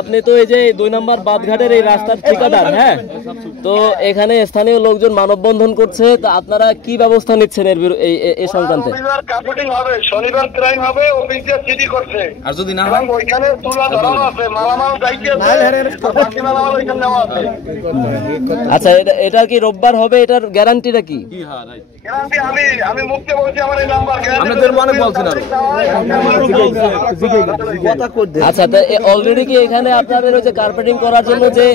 আপনি তো এই যে 2 নম্বর বাদঘাটের এই রাস্তার ঠিকাদার, হ্যাঁ, তো এখানে স্থানীয় লোকজন মানববন্ধন করছে, তো আপনারা কি ব্যবস্থা নিচ্ছেন এই সংক্রান্তে? শনিবার কার্পেটিং হবে, শনিবার ক্রাইম হবে, অফিস দিয়ে সিটি করছে। আর যদি না হয় ওইখানে তুলা ধরানো আছে, মালামাল যাইতে আছে, বাকি মালামাল ওইখানে নেওয়া আছে। আচ্ছা, এটা কি রোববার হবে? এটার গ্যারান্টিটা কি? গ্যারান্টি আমি মুক্তি বলছি, আমার এই নাম্বার আপনাদের মনে বলছেন আর আচ্ছা, তো অলরেডি কি এখানে আপনাদের ওই যে কার্পেটিং করার জন্য যে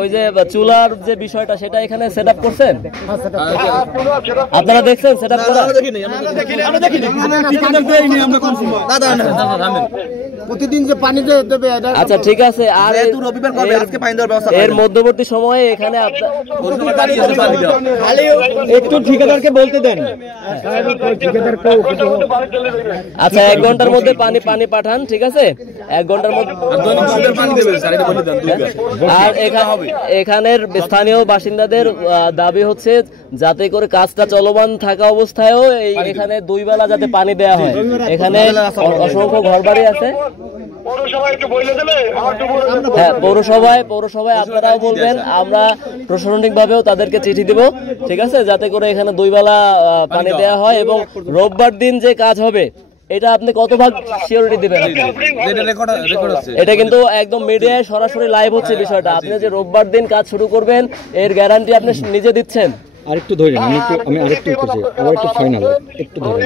ওই যে চুলার যে বিষয়টা সেটা এখানে সেটআপ করছেন? আপনারা দেখছেন সেটআপ করা? প্রতিদিন যে পানি দেবে। আচ্ছা, ঠিক আছে। আর এর মধ্যবর্তী সময়ে এখানে একটু ঠিকাদারকে বলতে দেন। আচ্ছা, 1 ঘন্টার মধ্যে পানি পাঠান, ঠিক আছে? 1 ঘন্টার মধ্যে। আর এখানের স্থানীয় বাসিন্দাদের দাবি হচ্ছে যাতে করে কাজটা চলমান থাকা অবস্থায়ও এখানে 2 বেলা যাতে পানি দেওয়া হয়। এখানে অসংখ্য ঘরবাড়ি আছে। হ্যাঁ, পৌরসভায় আপনারাও বলবেন, আমরা প্রশাসনিক ভাবেও তাদেরকে চিঠি দিব, ঠিক আছে, যাতে করে এখানে 2 বেলা পানি দেওয়া হয়। এবং রোববার দিন যে কাজ হবে এটা আপনি কত ভাগ সিওরিটি দিবেন? এটা কিন্তু একদম মিডিয়ায় সরাসরি লাইভ হচ্ছে বিষয়টা। আপনি যে রোববার দিন কাজ শুরু করবেন এর গ্যারান্টি আপনি নিজে দিচ্ছেন? আরেকটু ধরেন, আমি আরেকটু করছি, আবার একটু ফাইনাল একটু ধরেন।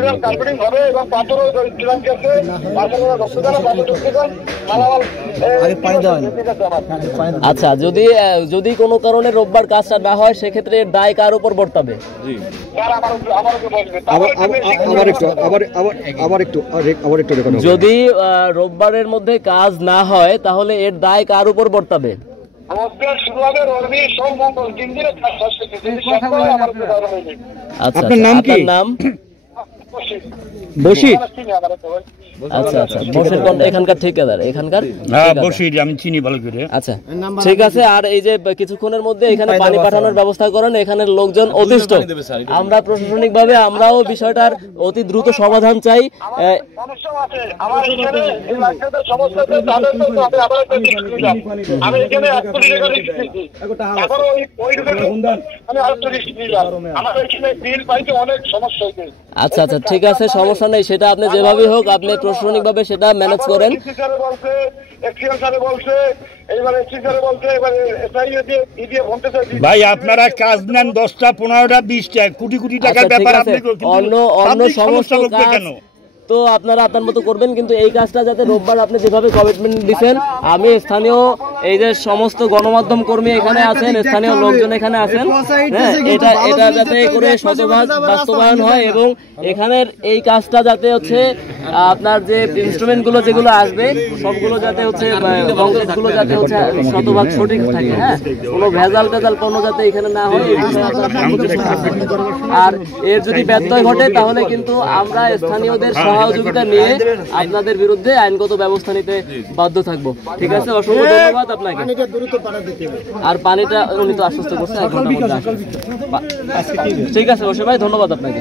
আচ্ছা, যদি কোনো কারণে রোববার কাজটা না হয় সেক্ষেত্রে দায় কার উপর বর্তাবে? যদি রোববারের মধ্যে কাজ না হয় তাহলে এর দায় কার উপর বর্তাবে? আচ্ছা, আপনার নাম কি? বশির। আচ্ছা, বশির এখানকার ঠিকাদার, আমি চিনি ভালো করে। আচ্ছা, ঠিক আছে। আর এই যে কিছুক্ষণের মধ্যে এখানে পানি পাঠানোর ব্যবস্থা করেন, এখানের লোকজন অতিষ্ঠ। আমরা প্রশাসনিক ভাবে আমরাও বিষয়টার অতি দ্রুত সমাধান চাই। আচ্ছা, ঠিক আছে, সমস্যা নেই। সেটা আপনি যেভাবে হোক আপনি প্রশাসনিক ভাবে সেটা ম্যানেজ করেন। ভাই, আপনারা কাজ নেন 10টা 15টা 20টা কোটি কোটি টাকার ব্যাপার। অন্য সমস্ত কাজ তো আপনারা আপনার মতো করবেন, কিন্তু এই কাজটা যাতে রোববার আপনি যেভাবে কমিটমেন্ট দিচ্ছেন, আমি স্থানীয় এই যে সমস্ত গণমাধ্যম কর্মী এখানে আছেন, স্থানীয় লোকজন এখানে আছেন, হ্যাঁ, এটা যাতে করে শতভাগ বাস্তবায়ন হয় এবং এখানের এই কাজটা যাতে হচ্ছে আপনার যে ইনস্ট্রুমেন্ট গুলো যেগুলো আসবে সবগুলো যাতে হচ্ছে গুলো যাতে হচ্ছে শতভাগ সঠিক থাকে, হ্যাঁ, কোনো ভেজাল পণ্য যাতে এখানে না হয়। আর এর যদি ব্যত্যয় ঘটে তাহলে কিন্তু আমরা স্থানীয়দের সহযোগিতা নিয়ে আপনাদের বিরুদ্ধে আইনগত ব্যবস্থা নিতে বাধ্য থাকবো, ঠিক আছে? অসংখ্য ধন্যবাদ আপনাকে। আর পানিটা উনি তো আশ্বস্ত করছে 1 ঘন্টার মধ্যে আসবে। ঠিক আছে বসে ভাই, ধন্যবাদ আপনাকে।